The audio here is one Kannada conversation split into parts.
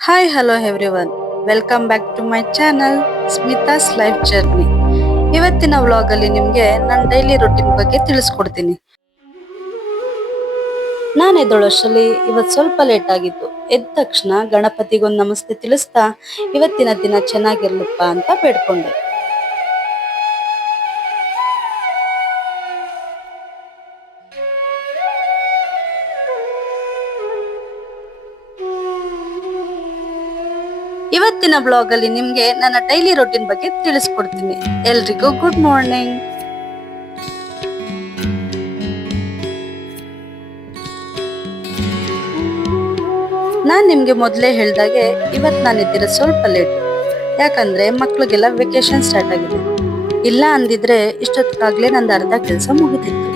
Hi hello everyone, welcome back to my channel Smitha's life journey. ಇವತ್ತಿನ ವ್ಲಾಗ್ ಅಲ್ಲಿ ನಿಮ್ಗೆ ನನ್ನ ಡೈಲಿ ರೊಟೀನ್ ಬಗ್ಗೆ ತಿಳಿಸ್ಕೊಡ್ತೀನಿ. ನಾನು ಎದ್ದೊಳೋಷ್ಟರಲ್ಲಿ ಇವತ್ತು ಸ್ವಲ್ಪ ಲೇಟ್ ಆಗಿತ್ತು. ಎದ್ದ ತಕ್ಷಣ ಗಣಪತಿಗೊಂದು ನಮಸ್ತೆ ತಿಳಿಸ್ತಾ ಇವತ್ತಿನ ದಿನ ಚೆನ್ನಾಗಿರ್ಲಪ್ಪ ಅಂತ ಬೇಡ್ಕೊಂಡೆ. ಇವತ್ತಿನ ಬ್ಲಾಗ್ ಅಲ್ಲಿ ನಿಮ್ಗೆ ನನ್ನ ಡೈಲಿ ರೊಟೀನ್ ಬಗ್ಗೆ ತಿಳಿಸ್ಕೊಡ್ತೀನಿ. ಎಲ್ರಿಗೂ ಗುಡ್ ಮಾರ್ನಿಂಗ್. ನಾನ್ ನಿಮ್ಗೆ ಮೊದಲೇ ಹೇಳ್ದಾಗೆ ಇವತ್ ನಾನು ಎದ್ದಿರೋ ಸ್ವಲ್ಪ ಲೇಟ್. ಯಾಕಂದ್ರೆ ಮಕ್ಳಿಗೆಲ್ಲ ವೆಕೇಶನ್ ಸ್ಟಾರ್ಟ್ ಆಗಿದೆ. ಇಲ್ಲ ಅಂದಿದ್ರೆ ಇಷ್ಟೊತ್ತಿಗಾಗ್ಲೇ ನಂದು ಅರ್ಧ ಕೆಲಸ ಮುಗಿತಿತ್ತು.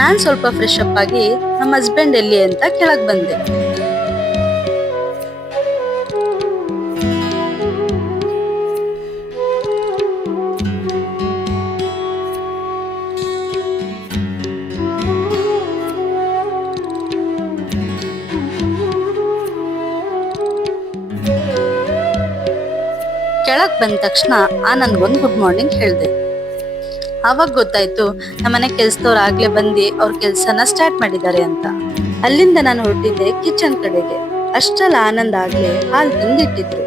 ನಾನ್ ಸ್ವಲ್ಪ ಫ್ರೆಶ್ ಅಪ್ ಆಗಿ ನಮ್ಮ ಹಸ್ಬೆಂಡ್ ಎಲ್ಲಿ ಅಂತ ಕೆಳಗ್ ಬಂದೆ. ಕೆಳಗ್ ಬಂದ ತಕ್ಷಣ ಆನಂದ್ಗೊಂದು ಗುಡ್ ಮಾರ್ನಿಂಗ್ ಹೇಳ್ದೆ. ಅವಾಗ ಗೊತ್ತಾಯ್ತು ನಮ್ಮನೆ ಕೆಲ್ಸದವ್ರು ಆಗ್ಲೇ ಬಂದು ಅವ್ರ ಕೆಲ್ಸನ ಸ್ಟಾರ್ಟ್ ಮಾಡಿದ್ದಾರೆ ಅಂತ. ಅಲ್ಲಿಂದ ನಾನು ಹೊರಟಿದ್ದೆ ಕಿಚನ್ ಕಡೆಗೆ. ಅಷ್ಟರಲ್ಲಿ ಆನಂದ್ ಆಗ್ಲೇ ಹಾಲು ತಂದಿಟ್ಟಿದ್ರು.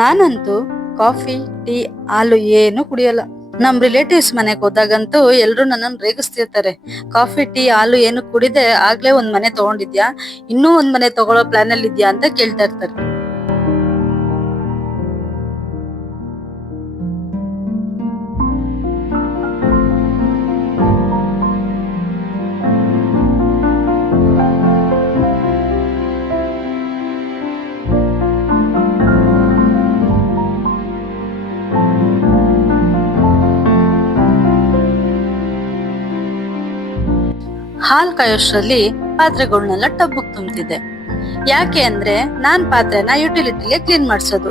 ನಾನಂತೂ ಕಾಫಿ ಟೀ ಹಾಲು ಏನು ಕುಡಿಯಲ್ಲ. ನಮ್ ರಿಲೇಟಿವ್ಸ್ ಮನೆಗೆ ಹೋದಾಗಂತೂ ಎಲ್ರು ನನ್ನನ್ನು ರೇಗಿಸ್ತಿರ್ತಾರೆ. ಕಾಫಿ ಟೀ ಹಾಲು ಏನು ಕುಡಿದೆ ಆಗ್ಲೇ ಒಂದ್ ಮನೆ ತಗೊಂಡಿದ್ಯಾ, ಇನ್ನೂ ಒಂದ್ ಮನೆ ತಗೊಳ್ಳೋ ಪ್ಲಾನ್ ಅಲ್ಲಿ ಇದ್ಯಾ ಅಂತ ಕೇಳ್ತಾ ಇರ್ತಾರೆ. ಹಾಲ್ ಕಾಯೋಷ್ಟ್ರಲ್ಲಿ ಪಾತ್ರೆಗಳನ್ನೆಲ್ಲ ಟಬ್ಬಿಗೆ ತುಂಬ್ತಿದ್ದೆ. ಯಾಕೆ ಅಂದ್ರೆ ನಾನ್ ಪಾತ್ರೆನ ಯುಟಿಲಿಟಿಗೆ ಕ್ಲೀನ್ ಮಾಡ್ಸೋದು.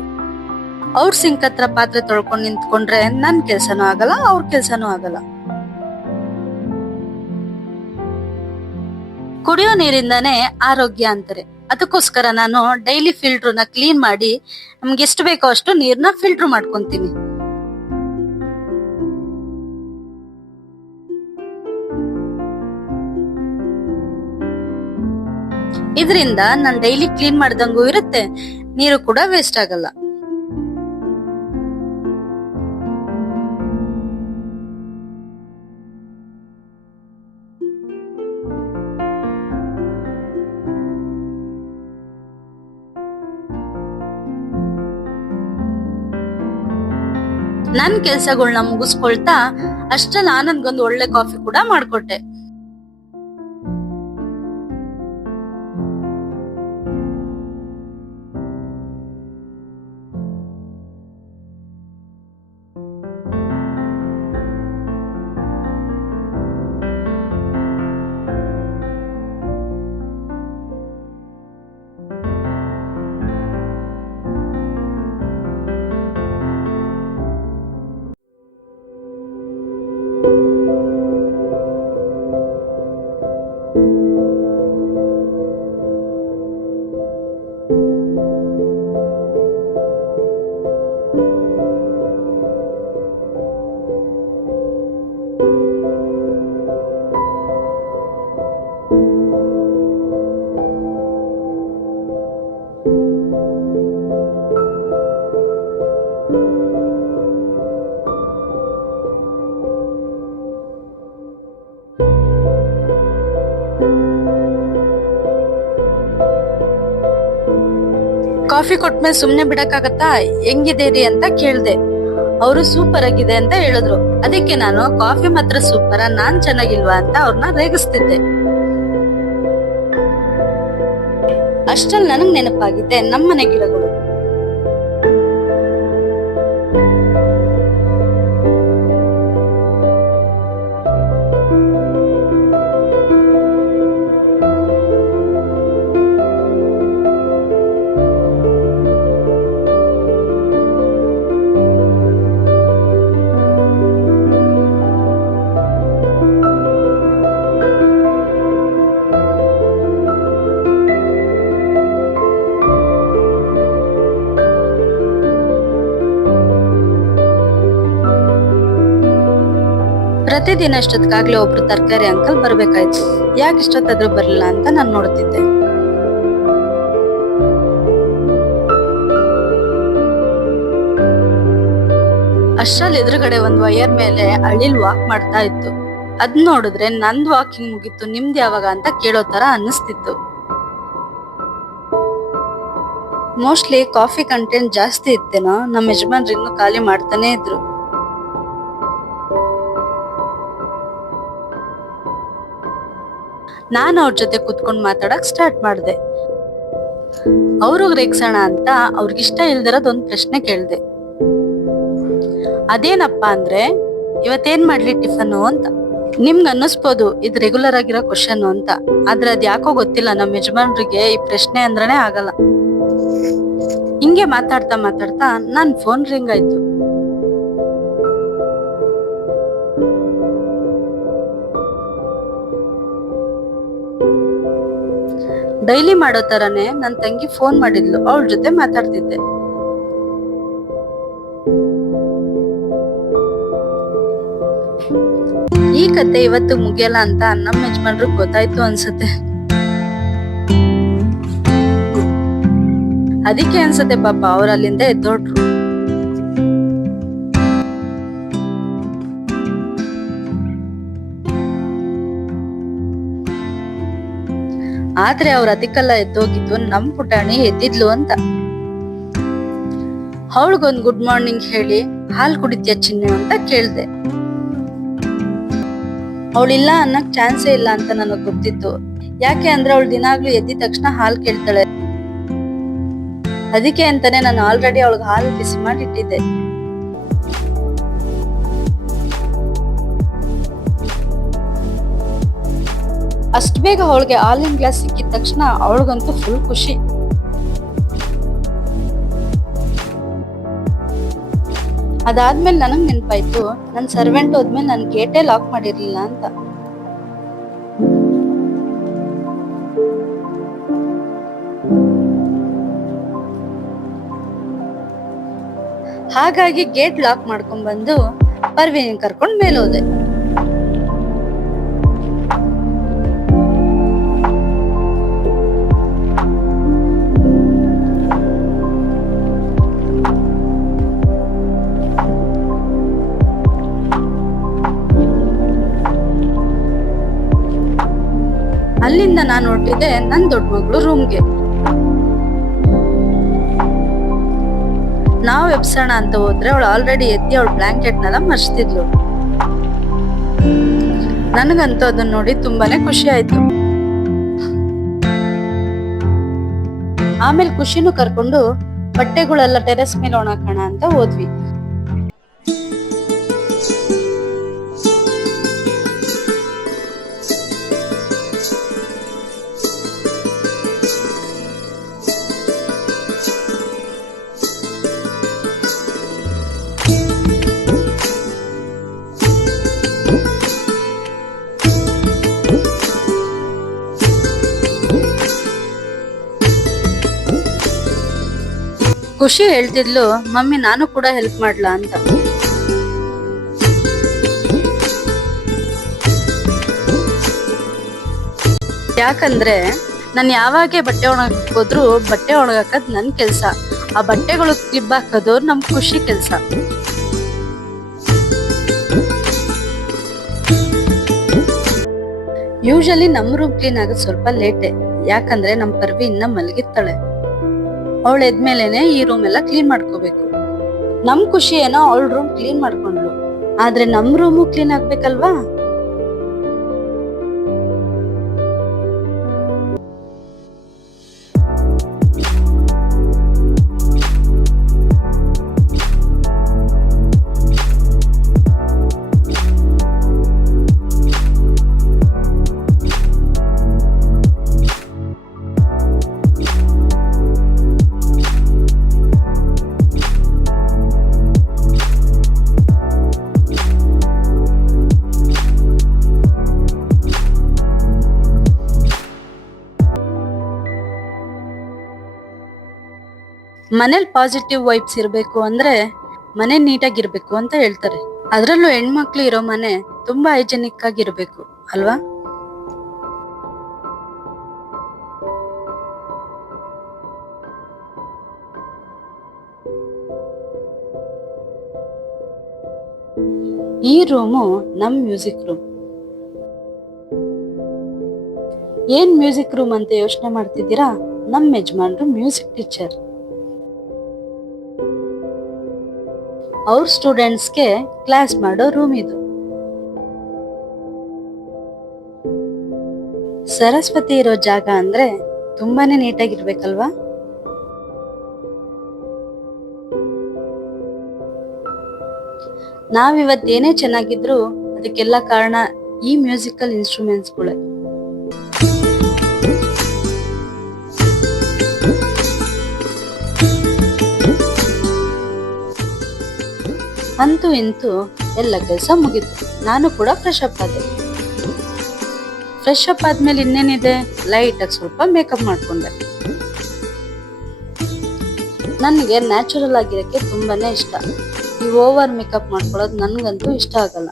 ಅವ್ರ ಸಿಂಕ್ ಹತ್ರ ಪಾತ್ರೆ ತೊಳ್ಕೊಂಡ್ ನಿಂತ್ಕೊಂಡ್ರೆ ನನ್ ಕೆಲ್ಸನೂ ಆಗಲ್ಲ, ಅವ್ರ ಕೆಲ್ಸನೂ ಆಗಲ್ಲ. ಕುಡಿಯೋ ನೀರಿಂದಾನೇ ಆರೋಗ್ಯ ಅಂತಾರೆ. ಅದಕ್ಕೋಸ್ಕರ ನಾನು ಡೈಲಿ ಫಿಲ್ಟರ್ನ ಕ್ಲೀನ್ ಮಾಡಿ ನಮ್ಗೆ ಎಷ್ಟು ಬೇಕೋ ಅಷ್ಟು ನೀರ್ನ ಫಿಲ್ಟರ್ ಮಾಡ್ಕೊಂತೀನಿ. ಇದರಿಂದ ನಾನ್ ಡೈಲಿ ಕ್ಲೀನ್ ಮಾಡ್ದಂಗೂ ಇರುತ್ತೆ, ನೀರು ಕೂಡ ವೇಸ್ಟ್ ಆಗಲ್ಲ. ನನ್ ಕೆಲ್ಸಗಳನ್ನ ಮುಗಿಸ್ಕೊಳ್ತಾ ಅಷ್ಟಲ್ಲಿ ಆನಂದ್ಗೊಂದು ಒಳ್ಳೆ ಕಾಫಿ ಕೂಡ ಮಾಡ್ಕೊಟ್ಟೆ. ಕಾಫಿ ಕೊಟ್ಮೇಲೆ ಸುಮ್ನೆ ಬಿಡಕ್ಕಾಗತ್ತಾ, ಹೆಂಗಿದೇರಿ ಅಂತ ಕೇಳ್ದೆ. ಅವರು ಸೂಪರ್ ಆಗಿದೆ ಅಂತ ಹೇಳಿದ್ರು. ಅದಕ್ಕೆ ನಾನು ಕಾಫಿ ಮಾತ್ರ ಸೂಪರ, ನಾನ್ ಚೆನ್ನಾಗಿಲ್ವಾ ಅಂತ ಅವ್ರನ್ನ ರೇಗಿಸ್ತಿದ್ದೆ. ಅಷ್ಟ್ರಲ್ಲಿ ನನಗ್ ನೆನಪಾಗಿದ್ದೆ ನಮ್ಮನೆ ಗಿಡಗಳು. ಪ್ರತಿದಿನ ಇಷ್ಟೊತ್ತಿಗಾಗ್ಲೇ ಒಬ್ರು ತರಕಾರಿ ಅಂಕಲ್ ಬರ್ಬೇಕಾಯ್ತು. ಯಾಕೆ ಇಷ್ಟೊತ್ತಾದ್ರೂ ಬರ್ಲಿಲ್ಲ ಅಂತ ನಾನ್ ನೋಡ್ತಿದ್ದೆ. ಅಷ್ಟ್ರಲ್ಲಿ ಎದುರುಗಡೆ ಒಂದ್ ವೈಯರ್ ಮೇಲೆ ಅಳಿಲ್ ವಾಕ್ ಮಾಡ್ತಾ ಇತ್ತು. ಅದ್ ನೋಡಿದ್ರೆ ನಂದ್ ವಾಕಿಂಗ್ ಮುಗೀತು, ನಿಮ್ದ್ ಯಾವಾಗ ಅಂತ ಕೇಳೋ ತರ ಅನ್ನಿಸ್ತಿತ್ತು. ಮೋಸ್ಟ್ಲಿ ಕಾಫಿ ಕಂಟೆಂಟ್ ಜಾಸ್ತಿ ಇತ್ತೇನೋ, ನಮ್ಮ ಯಜಮಾನ್ರು ಇನ್ನು ಖಾಲಿ ಮಾಡ್ತಾನೆ ಇದ್ರು. ನಾನು ಅವ್ರ ಜೊತೆ ಕುತ್ಕೊಂಡ್ ಮಾತಾಡಕ್ ಸ್ಟಾರ್ಟ್ ಮಾಡ್ದೆ. ಅವ್ರಿಗೆ ರೇಗ್ಸೋಣ ಅಂತ ಅವ್ರಿಗಿಷ್ಟ ಇಲ್ದಿರೋದ್ ಒಂದ್ ಪ್ರಶ್ನೆ ಕೇಳ್ದೆ. ಅದೇನಪ್ಪಾ ಅಂದ್ರೆ, ಇವತ್ತೇನ್ ಮಾಡ್ಲಿ ಟಿಫನ್ ಅಂತ. ನಿಮ್ಗ್ ಅನ್ನಿಸ್ಬೋದು ಇದು ರೆಗ್ಯುಲರ್ ಆಗಿರೋ ಕ್ವಶನ್ ಅಂತ, ಆದ್ರೆ ಅದ್ ಯಾಕೋ ಗೊತ್ತಿಲ್ಲ, ನಮ್ ಯಜಮಾನ್ರಿಗೆ ಈ ಪ್ರಶ್ನೆ ಅಂದ್ರನೇ ಆಗಲ್ಲ. ಹಿಂಗೆ ಮಾತಾಡ್ತಾ ಮಾತಾಡ್ತಾ ನನ್ ಫೋನ್ ರಿಂಗ್ ಆಯ್ತು. ಡೈಲಿ ಮಾಡೋ ತರನೇ ನನ್ ತಂಗಿ ಫೋನ್ ಮಾಡಿದ್ಲು, ಅವಳ ಜೊತೆ ಮಾತಾಡ್ತಿದ್ದೆ. ಈ ಕತೆ ಇವತ್ತು ಮುಗಿಯಲ್ಲ ಅಂತ ನಮ್ಮ ಯಜಮಾನ್ರು ಗೊತ್ತಾಯ್ತು ಅನ್ಸತ್ತೆ. ಅದಕ್ಕೆ ಅನ್ಸತ್ತೆ ಪಾಪ ಅವ್ರ ಅಲ್ಲಿಂದ ಎದ್ದೋಟ್ರು. ಆದ್ರೆ ಅವ್ರ ಅದಕ್ಕೆಲ್ಲ ಎದ್ದೋಗಿದ್ದು ನಮ್ ಪುಟಾಣಿ ಎದ್ದಿದ್ಲು ಅಂತ. ಅವಳಿಗೊಂದ್ ಗುಡ್ ಮಾರ್ನಿಂಗ್ ಹೇಳಿ ಹಾಲ್ ಕುಡಿತ್ಯಾ ಚಿನ್ನು ಅಂತ ಕೇಳ್ದೆ. ಅವಳಿಲ್ಲ ಅನ್ನಕ್ ಚಾನ್ಸೇ ಇಲ್ಲ ಅಂತ ನನಗ್ ಗೊತ್ತಿತ್ತು. ಯಾಕೆ ಅಂದ್ರೆ ಅವಳು ದಿನಾಗ್ಲೂ ಎದ್ದಿದ ತಕ್ಷಣ ಹಾಲ್ ಕೇಳ್ತಾಳೆ. ಅದಕ್ಕೆ ಅಂತಾನೆ ನಾನು ಆಲ್ರೆಡಿ ಅವಳಿಗೆ ಹಾಲು ಬಿಸಿ ಮಾಡಿ ಇಟ್ಟಿದ್ದೆ. ಅಷ್ಟ್ ಬೇಗ ಅವಳಿಗೆ ಹಾಲಿನ ಗ್ಲಾಸ್ ಸಿಕ್ಕಿದ ತಕ್ಷಣ ಅವಳಿಗಂತೂ ಫುಲ್ ಖುಷಿ. ಅದಾದ್ಮೇಲೆ ನನಗ್ ನೆನ್ಪಾಯ್ತು, ನನ್ ಸರ್ವೆಂಟ್ ಹೋದ್ಮೇಲೆ ನನ್ ಗೇಟೇ ಲಾಕ್ ಮಾಡಿರ್ಲಿಲ್ಲ ಅಂತ. ಹಾಗಾಗಿ ಗೇಟ್ ಲಾಕ್ ಮಾಡ್ಕೊಂಡ್ ಬಂದು ಪರ್ವೀನ್ ಕರ್ಕೊಂಡ್ ಮೇಲೆ ಹೋದೆ. ಅಲ್ಲಿಂದ ನಾನು ಹೊರಟಿದ್ದೆ ನನ್ ದೊಡ್ಡ ಮಗಳು ರೂಮ್ಗೆ. ನಾವು ಎಬ್ಸೋಣ ಅಂತ ಹೋದ್ರೆ ಅವಳು ಆಲ್ರೆಡಿ ಎದ್ದಿ ಅವಳ ಬ್ಲಾಂಕೆಟ್ನೆಲ್ಲ ಮರ್ಚ್ತಿದ್ಲು. ನನಗಂತೂ ಅದನ್ನ ನೋಡಿ ತುಂಬಾನೇ ಖುಷಿ ಆಯ್ತು. ಆಮೇಲೆ ಖುಷಿನೂ ಕರ್ಕೊಂಡು ಬಟ್ಟೆಗಳೆಲ್ಲ ಟೆರೆಸ್ ಮೇಲೆ ಒಣಾಕೋಣ ಅಂತ ಹೋದ್ವಿ. ಖುಷಿ ಹೇಳ್ತಿದ್ಲು, ಮಮ್ಮಿ ನಾನು ಕೂಡ ಹೆಲ್ಪ್ ಮಾಡ್ಲಾ ಅಂತ. ಯಾಕಂದ್ರೆ ನಾನು ಯಾವಾಗೆ ಬಟ್ಟೆ ಒಣಗಕ್ ಹೋದ್ರು ಬಟ್ಟೆ ಒಣಗಾಕದ್ ನನ್ ಕೆಲ್ಸ, ಆ ಬಟ್ಟೆಗಳು ಕ್ಲಿಪ್ ಹಾಕೋದು ನಮ್ ಖುಷಿ ಕೆಲ್ಸ. ಯೂಶಲಿ ನಮ್ ರೂಮ್ ಕ್ಲೀನ್ ಆಗೋದ್ ಸ್ವಲ್ಪ ಲೇಟೆ, ಯಾಕಂದ್ರೆ ನಮ್ ಪರ್ವಿ ಇನ್ನ ಮಲಗಿರ್ತಾಳೆ. ಅವಳು ಎದ್ಮೇಲೆನೆ ಈ ರೂಮ್ ಎಲ್ಲ ಕ್ಲೀನ್ ಮಾಡ್ಕೋಬೇಕು. ನಮ್ ಖುಷಿ ಏನೋ ಅವಳ ರೂಮ್ ಕ್ಲೀನ್ ಮಾಡ್ಕೊಂಡ್ಲು, ಆದ್ರೆ ನಮ್ ರೂಮು ಕ್ಲೀನ್ ಆಗ್ಬೇಕಲ್ವಾ. ಮನೇಲಿ ಪಾಸಿಟಿವ್ ವೈಬ್ಸ್ ಇರ್ಬೇಕು ಅಂದ್ರೆ ಮನೆ ನೀಟಾಗಿರ್ಬೇಕು ಅಂತ ಹೇಳ್ತಾರೆ. ಅದ್ರಲ್ಲೂ ಹೆಣ್ಮಕ್ಳು ಇರೋ ಮನೆ ತುಂಬಾ ಹೈಜೆನಿಕ್ ಆಗಿರ್ಬೇಕು ಅಲ್ವಾ? ಈ ರೂಮು ನಮ್ ಮ್ಯೂಸಿಕ್ ರೂಮ್. ಏನ್ ಮ್ಯೂಸಿಕ್ ರೂಮ್ ಅಂತ ಯೋಚನೆ ಮಾಡ್ತಿದ್ದೀರಾ? ನಮ್ ಯಜಮಾನ್ರು ಮ್ಯೂಸಿಕ್ ಟೀಚರ್. ಅವ್ರ ಸ್ಟೂಡೆಂಟ್ಸ್ಗೆ ಕ್ಲಾಸ್ ಮಾಡೋ ರೂಮ್ ಇದು. ಸರಸ್ವತಿ ಇರೋ ಜಾಗ ಅಂದ್ರೆ ತುಂಬಾನೇ ನೀಟಾಗಿರ್ಬೇಕಲ್ವಾ? ನಾವಿವತ್ತೇನೇ ಚೆನ್ನಾಗಿದ್ರು ಅದಕ್ಕೆಲ್ಲ ಕಾರಣ ಈ ಮ್ಯೂಸಿಕಲ್ ಇನ್ಸ್ಟ್ರೂಮೆಂಟ್ಸ್ಗಳೇ. ಅಂತೂ ಇಂತೂ ಎಲ್ಲ ಕೆಲಸ ಮುಗೀತು. ನಾನು ಕೂಡ ಫ್ರೆಶ್ ಅಪ್ ಆದೆ. ಫ್ರೆಶ್ ಅಪ್ ಆದ್ಮೇಲೆ ಇನ್ನೇನಿದೆ, ಲೈಟ್ ಆಗಿ ಸ್ವಲ್ಪ ಮೇಕಪ್ ಮಾಡ್ಕೊಂಡೆ. ನನಗೆ ನ್ಯಾಚುರಲ್ ಆಗಿರಕ್ಕೆ ತುಂಬಾನೇ ಇಷ್ಟ. ಈ ಓವರ್ ಮೇಕಪ್ ಮಾಡ್ಕೊಳ್ಳೋದು ನನ್ಗಂತೂ ಇಷ್ಟ ಆಗಲ್ಲ.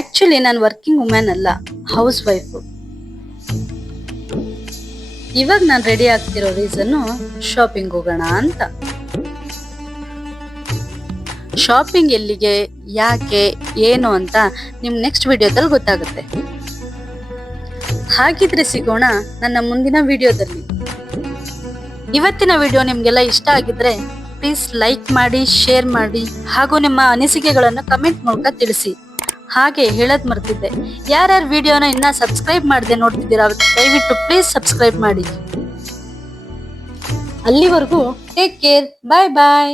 ಆಕ್ಚುಲಿ ನಾನು ವರ್ಕಿಂಗ್ ವುಮೆನ್ ಅಲ್ಲ, ಹೌಸ್ ವೈಫ್. ಇವಾಗ ನಾನು ರೆಡಿ ಆಗ್ತಿರೋ ರೀಸನ್ ಶಾಪಿಂಗ್ ಹೋಗೋಣ ಅಂತ. ಶಾಪಿಂಗ್ ಎಲ್ಲಿಗೆ, ಯಾಕೆ, ಏನು ಅಂತ ನಿಮ್ ನೆಕ್ಸ್ಟ್ ವಿಡಿಯೋದಲ್ಲಿ ಗೊತ್ತಾಗುತ್ತೆ. ಹಾಗಿದ್ರೆ ಸಿಗೋಣ ನನ್ನ ಮುಂದಿನ ವಿಡಿಯೋದಲ್ಲಿ. ಇವತ್ತಿನ ವಿಡಿಯೋ ನಿಮ್ಗೆಲ್ಲ ಇಷ್ಟ ಆಗಿದ್ರೆ ಪ್ಲೀಸ್ ಲೈಕ್ ಮಾಡಿ, ಶೇರ್ ಮಾಡಿ, ಹಾಗೂ ನಿಮ್ಮ ಅನಿಸಿಕೆಗಳನ್ನು ಕಮೆಂಟ್ ಮೂಲಕ ತಿಳಿಸಿ. ಹಾಗೆ ಹೇಳದ್ ಮರ್ತಿದ್ದೆ, ಯಾರ್ಯಾರು ವಿಡಿಯೋನ ಇನ್ನ ಸಬ್ಸ್ಕ್ರೈಬ್ ಮಾಡದೆ ನೋಡ್ತಿದ್ದೀರಾ ದಯವಿಟ್ಟು ಪ್ಲೀಸ್ ಸಬ್ಸ್ಕ್ರೈಬ್ ಮಾಡಿ. ಅಲ್ಲಿವರೆಗೂ ಟೇಕ್ ಕೇರ್, ಬಾಯ್ ಬಾಯ್.